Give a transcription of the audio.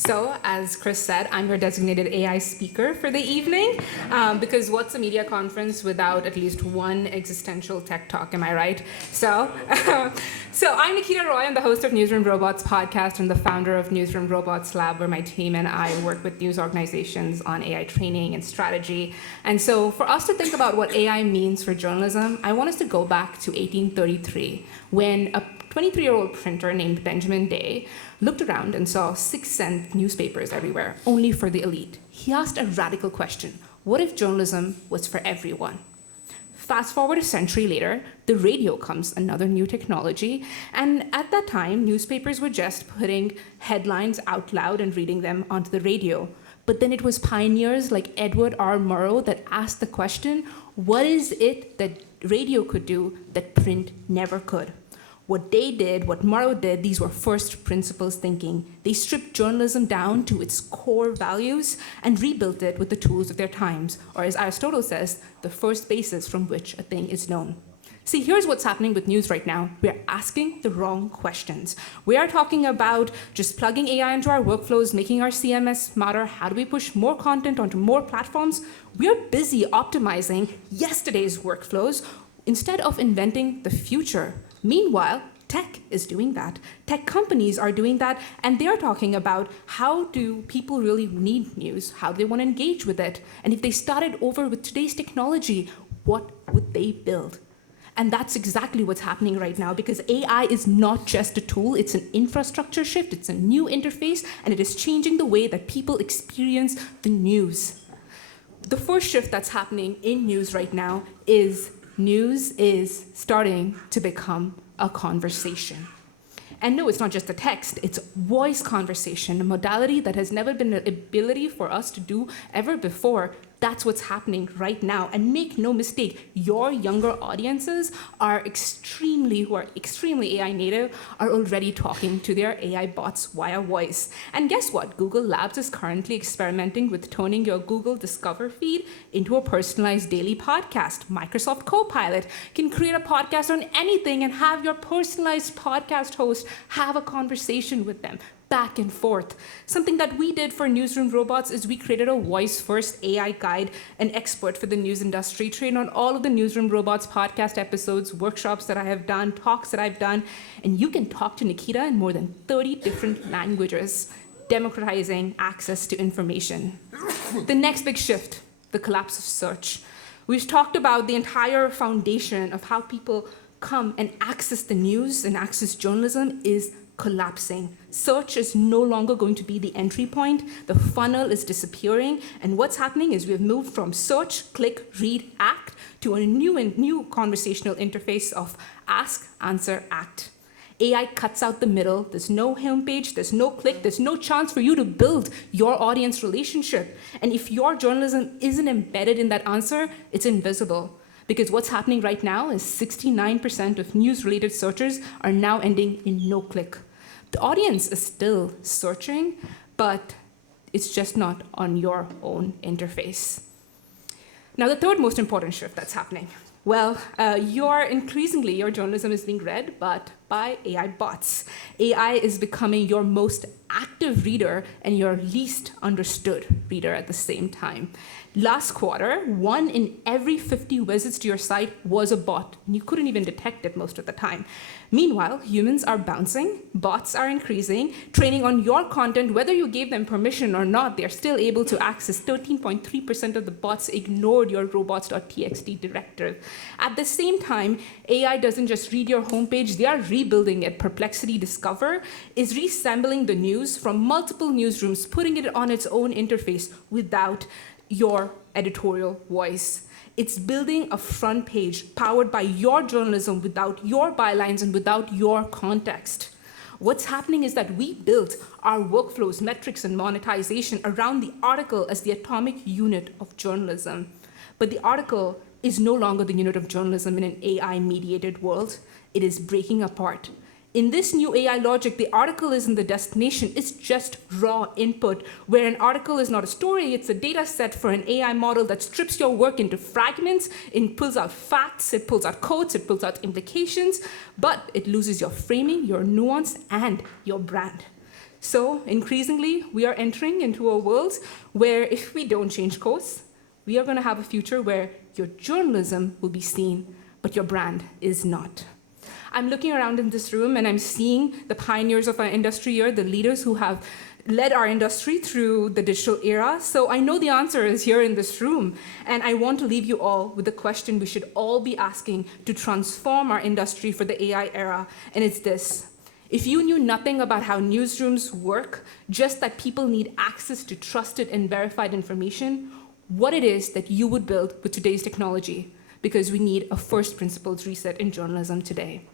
So, as Chris said, I'm your designated AI speaker for the evening, because what's a media conference without at least one existential tech talk, am I right? So, so I'm Nikita Roy. I'm the host of Newsroom Robots podcast and the founder of Newsroom Robots Lab, where my team and I work with news organizations on AI training and strategy. And so for us to think about what AI means for journalism, I want us to go back to 1833, when a 23-year-old printer named Benjamin Day looked around and saw 6-cent newspapers everywhere, only for the elite. He asked a radical question: what if journalism was for everyone? Fast forward a century later, the radio comes, another new technology, and at that time, newspapers were just putting headlines out loud and reading them onto the radio. But then it was pioneers like Edward R. Murrow that asked the question, what is it that radio could do that print never could? What they did, what Murrow did, these were first principles thinking. They stripped journalism down to its core values and rebuilt it with the tools of their times, or as Aristotle says, the first basis from which a thing is known. See, here's what's happening with news right now. We're asking the wrong questions. We are talking about just plugging AI into our workflows, making our CMS smarter. How do we push more content onto more platforms? We're busy optimizing yesterday's workflows instead of inventing the future. Meanwhile, tech is doing that. Tech companies are doing that, and they're talking about how do people really need news? How do they want to engage with it? And if they started over with today's technology, what would they build? And that's exactly what's happening right now, because AI is not just a tool, it's an infrastructure shift, it's a new interface, and it is changing the way that people experience the news. The first shift that's happening in news right now is news is starting to become a conversation. And no, it's not just a text, it's voice conversation, a modality that has never been an ability for us to do ever before. That's what's happening right now. And make no mistake, your younger audiences who are extremely AI native, are already talking to their AI bots via voice. And guess what? Google Labs is currently experimenting with turning your Google Discover feed into a personalized daily podcast. Microsoft Copilot can create a podcast on anything and have your personalized podcast host have a conversation with them, back and forth. Something that we did for Newsroom Robots is we created a voice-first AI guide, an expert for the news industry, trained on all of the Newsroom Robots podcast episodes, workshops that I have done, talks that I've done, and you can talk to Nikita in more than 30 different languages, democratizing access to information. The next big shift, the collapse of search. We've talked about the entire foundation of how people come and access the news and access journalism is collapsing. Search is no longer going to be the entry point. The funnel is disappearing. And what's happening is we've moved from search, click, read, act to a new conversational interface of ask, answer, act. AI cuts out the middle. There's no homepage, there's no click, there's no chance for you to build your audience relationship. And if your journalism isn't embedded in that answer, it's invisible. Because what's happening right now is 69% of news-related searches are now ending in no click. The audience is still searching, but it's just not on your own interface. Now, the third most important shift that's happening. Well, your journalism is being read, but by AI bots. AI is becoming your most active reader and your least understood reader at the same time. Last quarter, 1 in every 50 visits to your site was a bot. You couldn't even detect it most of the time. Meanwhile, humans are bouncing, bots are increasing, training on your content, whether you gave them permission or not, they're still able to access. 13.3% of the bots ignored your robots.txt directive. At the same time, AI doesn't just read your homepage, they are rebuilding it. Perplexity Discover is reassembling the news from multiple newsrooms, putting it on its own interface without your editorial voice. It's building a front page powered by your journalism without your bylines and without your context. What's happening is that we built our workflows, metrics, and monetization around the article as the atomic unit of journalism. But the article is no longer the unit of journalism in an AI-mediated world. It is breaking apart. In this new AI logic, the article isn't the destination, it's just raw input, where an article is not a story, it's a data set for an AI model that strips your work into fragments, it pulls out facts, it pulls out quotes, it pulls out implications, but it loses your framing, your nuance, and your brand. So increasingly, we are entering into a world where if we don't change course, we are going to have a future where your journalism will be seen, but your brand is not. I'm looking around in this room and I'm seeing the pioneers of our industry here, the leaders who have led our industry through the digital era. So I know the answer is here in this room. And I want to leave you all with the question we should all be asking to transform our industry for the AI era. And it's this. If you knew nothing about how newsrooms work, just that people need access to trusted and verified information, what it is that you would build with today's technology, because we need a first principles reset in journalism today.